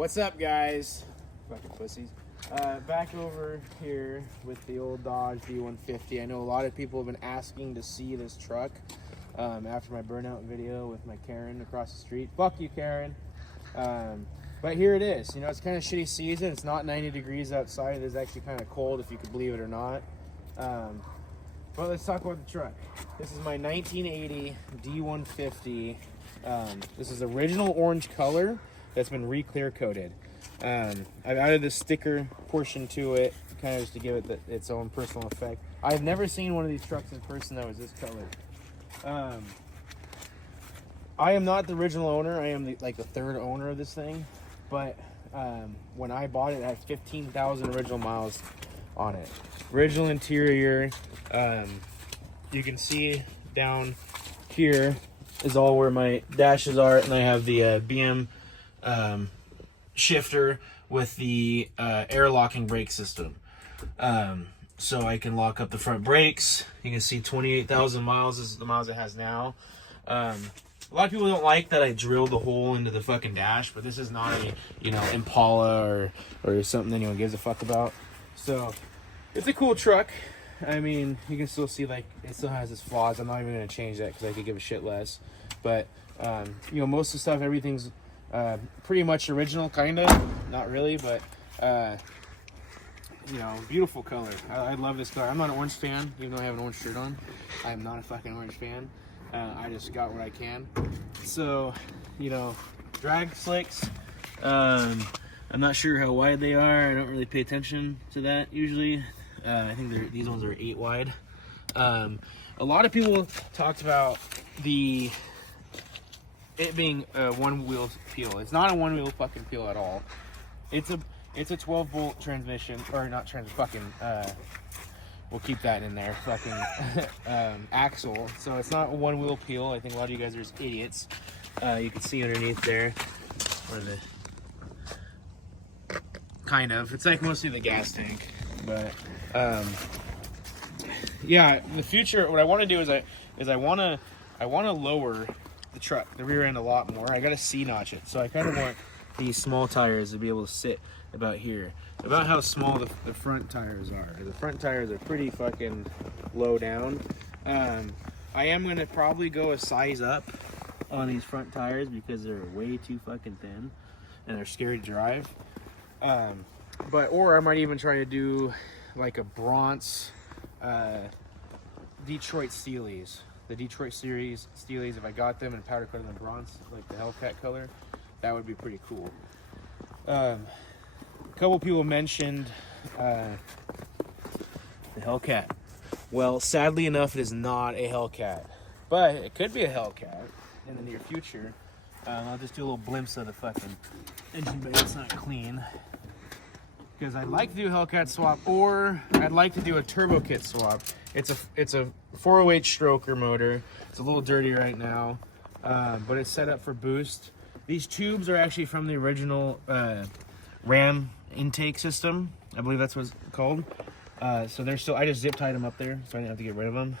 What's up, guys? Fucking pussies. Back over here with the old Dodge d150. I know a lot of people have been asking to see this truck after my burnout video with my Karen across the street. Fuck you, Karen. But here it is. You know, it's kind of shitty season. It's not 90 degrees outside. It is actually kind of cold, if you could believe it or not. But let's talk about the truck. This is my 1980 d150. This is original orange color that's been re-clear coated. I've added this sticker portion to it, kind of just to give it its own personal effect. I've never seen one of these trucks in person that was this color. I am not the original owner. I am the third owner of this thing. But when I bought it, it had 15,000 original miles on it. Original interior. You can see down here is all where my dashes are, and I have the BM shifter with the air locking brake system. So I can lock up the front brakes. You can see 28,000 miles is the miles it has now. A lot of people don't like that I drilled the hole into the fucking dash, but this is not a, you know, Impala or something anyone gives a fuck about. So it's a cool truck. I mean, you can still see, like, it still has its flaws. I'm not even going to change that because I could give a shit less. But, you know, most of the stuff, everything's pretty much original, kind of. Not really, but, you know, beautiful color. I love this color. I'm not an orange fan, even though I have an orange shirt on. I am not a fucking orange fan. I just got what I can. So, you know, drag slicks. I'm not sure how wide they are. I don't really pay attention to that usually. I think these ones are 8 wide. A lot of people talked about it being a one-wheel peel. It's not a one-wheel fucking peel at all. It's a 12-volt transmission, or not fucking. We'll keep that in there. Fucking axle. So it's not a one-wheel peel. I think a lot of you guys are just idiots. You can see underneath there, or kind of. It's like mostly the gas tank. But yeah, in the future, what I want to do is I want to lower the rear end a lot more. I got to C-notch it, so I kind of want these small tires to be able to sit about here. About how small the front tires are. The front tires are pretty fucking low down. I am gonna probably go a size up on these front tires because they're way too fucking thin and they're scary to drive. Or I might even try to do like a bronze Detroit Steelies. The Detroit series Steelies, if I got them and powder coated them in bronze, like the Hellcat color, that would be pretty cool. A couple people mentioned the Hellcat. Well, sadly enough, it is not a Hellcat, but it could be a Hellcat in the near future. I'll just do a little glimpse of the fucking engine bay. It's not clean. Because I'd like to do a Hellcat swap, or I'd like to do a turbo kit swap. It's a 408 stroker motor. It's a little dirty right now, but it's set up for boost. These tubes are actually from the original Ram intake system. I believe that's what it's called. So they're still. I just zip tied them up there, so I didn't have to get rid of them.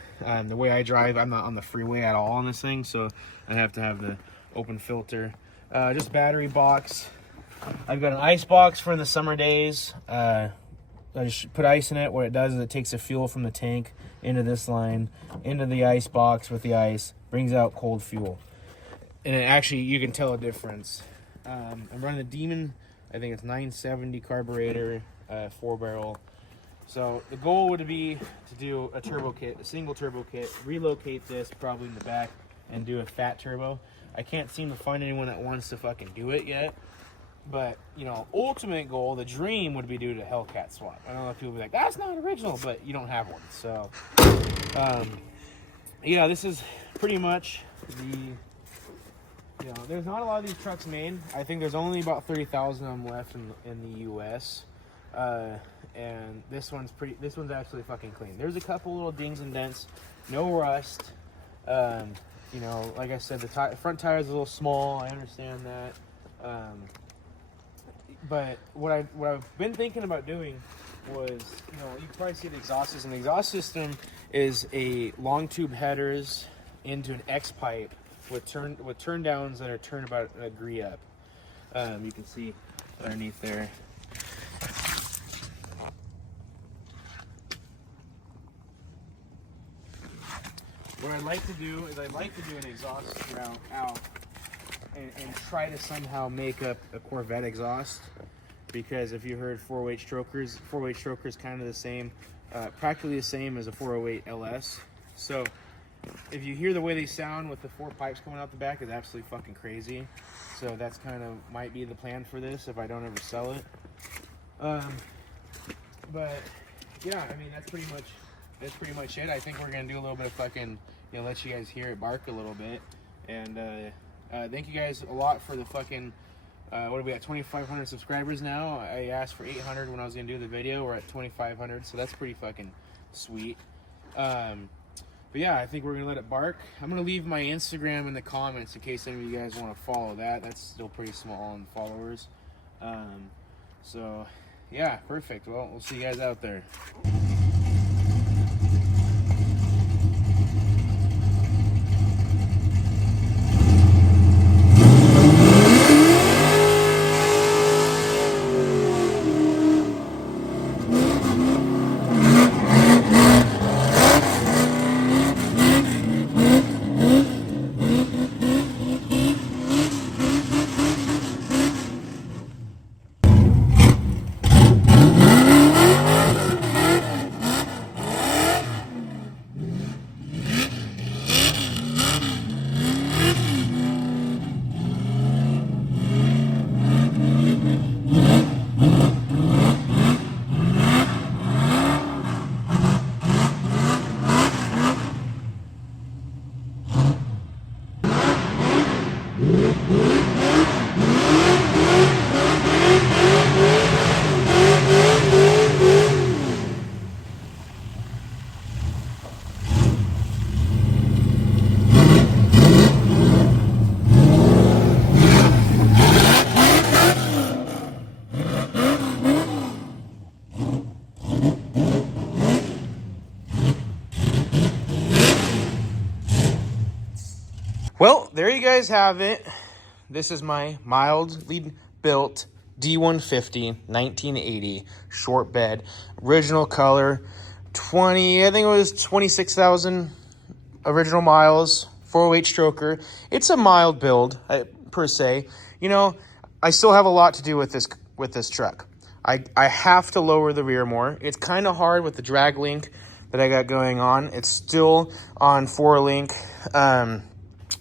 The way I drive, I'm not on the freeway at all on this thing, so I have to have the open filter. Just battery box. I've got an ice box for in the summer days. I just put ice in it. What it does is it takes the fuel from the tank into this line, into the ice box with the ice, brings out cold fuel. And it actually, you can tell a difference. I'm running the Demon, I think it's 970 carburetor, 4-barrel. So the goal would be to do a turbo kit, a single turbo kit, relocate this probably in the back, and do a fat turbo. I can't seem to find anyone that wants to fucking do it yet. But, you know, ultimate goal, the dream would be to do the Hellcat swap. I don't know if people will be like, that's not original, but you don't have one. So, yeah, this is pretty much you know, there's not a lot of these trucks made. I think there's only about 30,000 of them left in the U.S. And this one's actually fucking clean. There's a couple little dings and dents, no rust. You know, like I said, the front tire's a little small. I understand that. But what I've been thinking about doing was, you know, you can probably see the exhaust system. The exhaust system is a long tube headers into an X pipe with turn downs that are turned about a degree up. You can see underneath there. What I'd like to do is I'd like to do an exhaust route out and try to somehow make up a Corvette exhaust, because if you heard four-way strokers kind of the same, practically the same as a 408 LS. So if you hear the way they sound with the 4 pipes coming out the back, is absolutely fucking crazy. So that's kind of might be the plan for this if I don't ever sell it. But yeah, I mean that's pretty much it. I think we're gonna do a little bit of fucking, you know, let you guys hear it bark a little bit. And thank you guys a lot for the fucking what are we at, 2,500 subscribers now? I asked for 800 when I was gonna do the video. We're at 2,500, so that's pretty fucking sweet. But yeah, I think we're gonna let it bark. I'm gonna leave my Instagram in the comments in case any of you guys want to follow that. That's still pretty small in followers. So yeah, perfect. Well, we'll see you guys out there. Well, there you guys have it. This is my mildly built D150 1980 short bed, original color, I think it was 26,000 original miles, 408 stroker. It's a mild build per se. You know, I still have a lot to do with this truck. I have to lower the rear more. It's kind of hard with the drag link that I got going on. It's still on 4-link.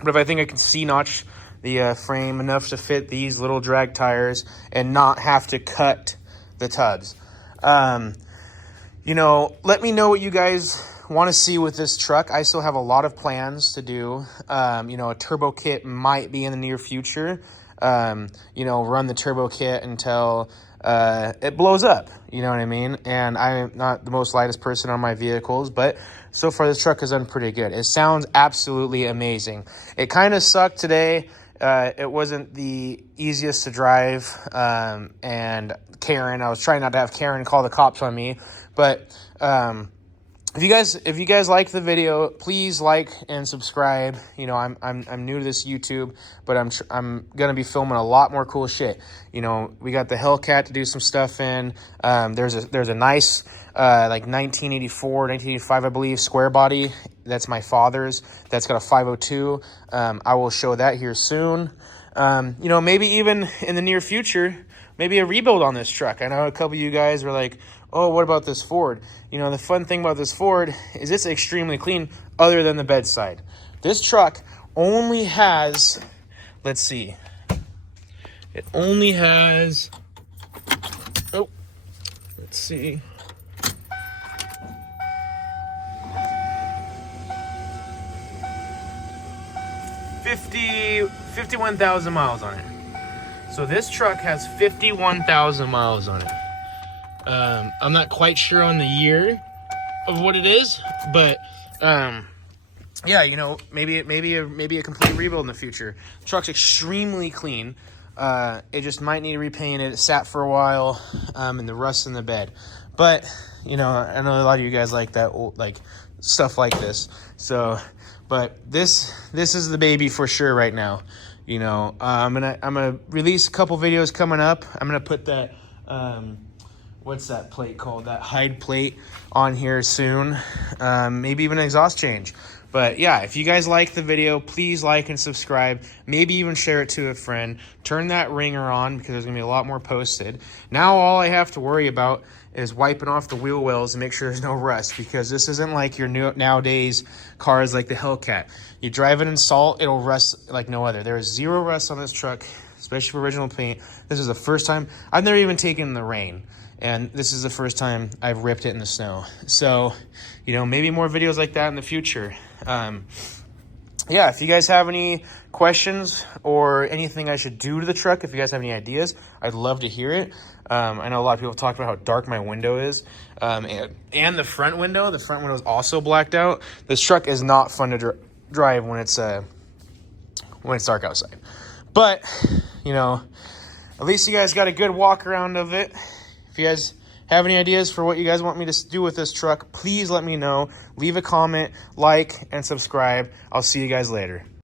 But if I think I can C-notch the frame enough to fit these little drag tires and not have to cut the tubs. You know, let me know what you guys want to see with this truck. I still have a lot of plans to do. You know, a turbo kit might be in the near future. You know, run the turbo kit until it blows up, you know what I mean? And I'm not the most lightest person on my vehicles, but so far this truck has done pretty good. It sounds absolutely amazing. It kind of sucked today. It wasn't the easiest to drive. And Karen, I was trying not to have Karen call the cops on me, but if you guys like the video, please like and subscribe. You know, I'm new to this YouTube, but I'm gonna be filming a lot more cool shit. You know, we got the Hellcat to do some stuff in. There's a nice like 1984, 1985, I believe, square body. That's my father's. That's got a 502. I will show that here soon. You know, maybe even in the near future, maybe a rebuild on this truck. I know a couple of you guys were like, oh, what about this Ford? You know, the fun thing about this Ford is it's extremely clean other than the bedside. This truck only has, let's see, it only has, oh, let's see. 51,000 miles on it. So this truck has 51,000 miles on it. I'm not quite sure on the year of what it is, but yeah, you know, maybe a complete rebuild in the future. The truck's extremely clean. It just might need repainted. It sat for a while, and the rust in the bed. But you know, I know a lot of you guys like that, like stuff like this. So, but this is the baby for sure right now. You know, I'm gonna release a couple videos coming up. I'm gonna put that what's that plate called? That hide plate on here soon. Maybe even an exhaust change. But yeah, if you guys like the video, please like and subscribe. Maybe even share it to a friend. Turn that ringer on because there's gonna be a lot more posted. Now all I have to worry about is wiping off the wheel wells and make sure there's no rust, because this isn't like your nowadays cars like the Hellcat. You drive it in salt, it'll rust like no other. There is zero rust on this truck, especially for original paint. This is the first time. I've never even taken in the rain, and this is the first time I've ripped it in the snow. So, you know, maybe more videos like that in the future. Yeah, if you guys have any questions or anything I should do to the truck, if you guys have any ideas, I'd love to hear it. I know a lot of people talk about how dark my window is, and the front window. The front window is also blacked out. This truck is not fun to drive when it's dark outside. But, you know, at least you guys got a good walk around of it. If you guys have any ideas for what you guys want me to do with this truck, please let me know. Leave a comment, like, and subscribe. I'll see you guys later.